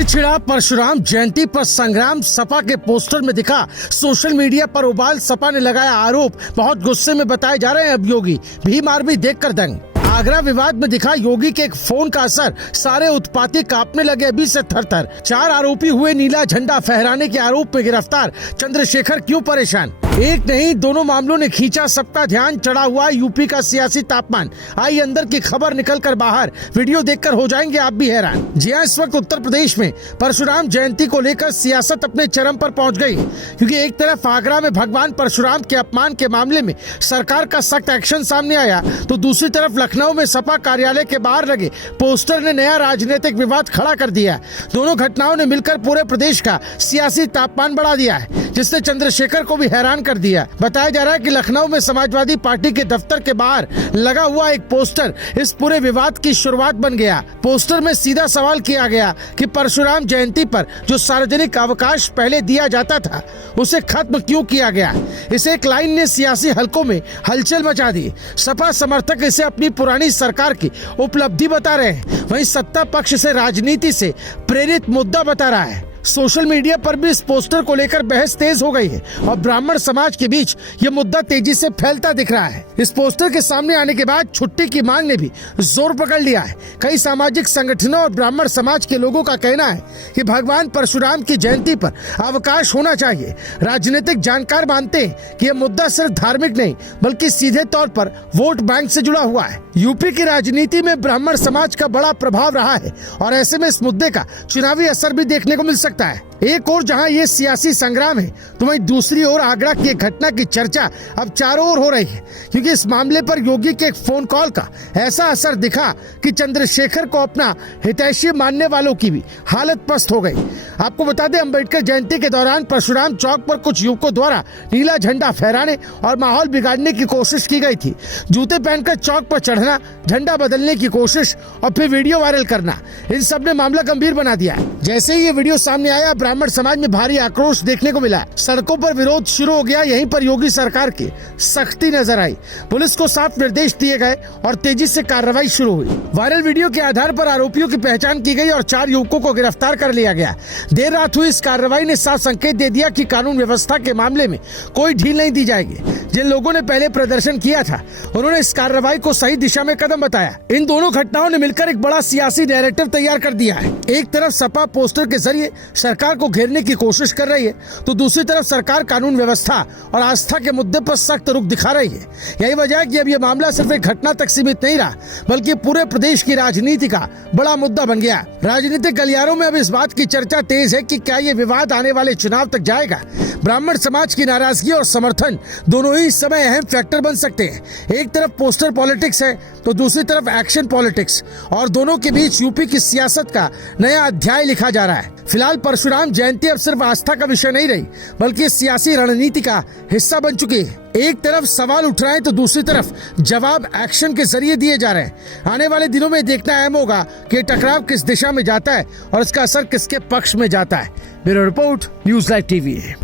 फिर छिड़ा परशुराम जयंती पर संग्राम। सपा के पोस्टर में दिखा सोशल मीडिया पर उबाल। सपा ने लगाया आरोप, बहुत गुस्से में बताए जा रहे हैं अब योगी। भीम आर्मी देखकर दंग। आगरा विवाद में दिखा योगी के एक फोन का असर, सारे उत्पाती कांपने लगे अभी से थर-थर। 4 आरोपी हुए नीला झंडा फहराने के आरोप में गिरफ्तार। चंद्रशेखर क्यों परेशान? एक नहीं दोनों मामलों ने खींचा सबका ध्यान। चढ़ा हुआ यूपी का सियासी तापमान। आई अंदर की खबर निकल कर बाहर। वीडियो देखकर हो जाएंगे आप भी हैरान। जी हां, इस वक्त उत्तर प्रदेश में परशुराम जयंती को लेकर सियासत अपने चरम पर पहुंच गई, क्योंकि एक तरफ आगरा में भगवान परशुराम के अपमान के मामले में सरकार का सख्त एक्शन सामने आया, तो दूसरी तरफ लखनऊ में सपा कार्यालय के बाहर लगे पोस्टर ने नया राजनीतिक विवाद खड़ा कर दिया। दोनों घटनाओं ने मिलकर पूरे प्रदेश का सियासी तापमान बढ़ा दिया है, जिसने चंद्रशेखर को भी हैरान कर दिया। बताया जा रहा है कि लखनऊ में समाजवादी पार्टी के दफ्तर के बाहर लगा हुआ एक पोस्टर इस पूरे विवाद की शुरुआत बन गया। पोस्टर में सीधा सवाल किया गया कि परशुराम जयंती पर जो सार्वजनिक अवकाश पहले दिया जाता था उसे खत्म क्यों किया गया। इस एक लाइन ने सियासी हलकों में हलचल मचा दी। सपा समर्थक इसे अपनी पुरानी सरकार की उपलब्धि बता रहे हैं, वहीं सत्ता पक्ष से राजनीति से प्रेरित मुद्दा बता रहा है। सोशल मीडिया पर भी इस पोस्टर को लेकर बहस तेज हो गई है और ब्राह्मण समाज के बीच ये मुद्दा तेजी से फैलता दिख रहा है। इस पोस्टर के सामने आने के बाद छुट्टी की मांग ने भी जोर पकड़ लिया है। कई सामाजिक संगठनों और ब्राह्मण समाज के लोगों का कहना है कि भगवान परशुराम की जयंती पर अवकाश होना चाहिए। राजनीतिक जानकार मानते हैं कि यह मुद्दा सिर्फ धार्मिक नहीं बल्कि सीधे तौर पर वोट बैंक से जुड़ा हुआ है। यूपी की राजनीति में ब्राह्मण समाज का बड़ा प्रभाव रहा है और ऐसे में इस मुद्दे का चुनावी असर भी देखने को मिल सकता है। एक और जहां ये सियासी संग्राम है, तो वहीं दूसरी ओर आगरा की घटना की चर्चा अब चारों ओर हो रही है, क्योंकि इस मामले पर योगी के एक फोन कॉल का ऐसा असर दिखा कि चंद्रशेखर को अपना हितैषी मानने वालों की भी हालत पस्त हो गई। आपको बता दें, अम्बेडकर जयंती के दौरान परशुराम चौक पर कुछ युवकों द्वारा नीला झंडा फहराने और माहौल बिगाड़ने की कोशिश की गई थी। जूते पहनकर चौक पर चढ़ना, झंडा बदलने की कोशिश और फिर वीडियो वायरल करना, इन सब ने मामला गंभीर बना दिया है। जैसे ही ये वीडियो सामने आया, ब्राह्मण समाज में भारी आक्रोश देखने को मिला। सड़कों पर विरोध शुरू हो गया। यहीं पर योगी सरकार की सख्ती नजर आई। पुलिस को साफ निर्देश दिए गए और तेजी से कार्रवाई शुरू हुई। वायरल वीडियो के आधार पर आरोपियों की पहचान की गई और 4 युवकों को गिरफ्तार कर लिया गया। देर रात हुई इस कार्रवाई ने साफ संकेत दे दिया कि कानून व्यवस्था के मामले में कोई ढील नहीं दी जाएगी। जिन लोगों ने पहले प्रदर्शन किया था उन्होंने इस कार्रवाई को सही दिशा में कदम बताया। इन दोनों घटनाओं ने मिलकर एक बड़ा सियासी नैरेटिव तैयार कर दिया है। एक तरफ सपा पोस्टर के जरिए सरकार को घेरने की कोशिश कर रही है, तो दूसरी तरफ सरकार कानून व्यवस्था और आस्था के मुद्दे पर सख्त रुख दिखा रही है। यही वजह है कि अब यह मामला सिर्फ एक घटना तक सीमित नहीं रहा, बल्कि पूरे प्रदेश की राजनीति का बड़ा मुद्दा बन गया। राजनीतिक गलियारों में अब इस बात की चर्चा तेज है कि क्या ये विवाद आने वाले चुनाव तक जाएगा। ब्राह्मण समाज की नाराजगी और समर्थन दोनों ही इस समय अहम फैक्टर बन सकते हैं। एक तरफ पोस्टर पॉलिटिक्स है तो दूसरी तरफ एक्शन पॉलिटिक्स, और दोनों के बीच यूपी की सियासत का नया अध्याय लिखा जा रहा है। फिलहाल परशुराम जयंती अब सिर्फ आस्था का विषय नहीं रही, बल्कि सियासी रणनीति का हिस्सा बन चुकी है। एक तरफ सवाल उठ रहे हैं तो दूसरी तरफ जवाब एक्शन के जरिए दिए जा रहे हैं। आने वाले दिनों में देखना अहम होगा कि टकराव किस दिशा में जाता है और इसका असर किसके पक्ष में जाता है। Bureau report, news live TV.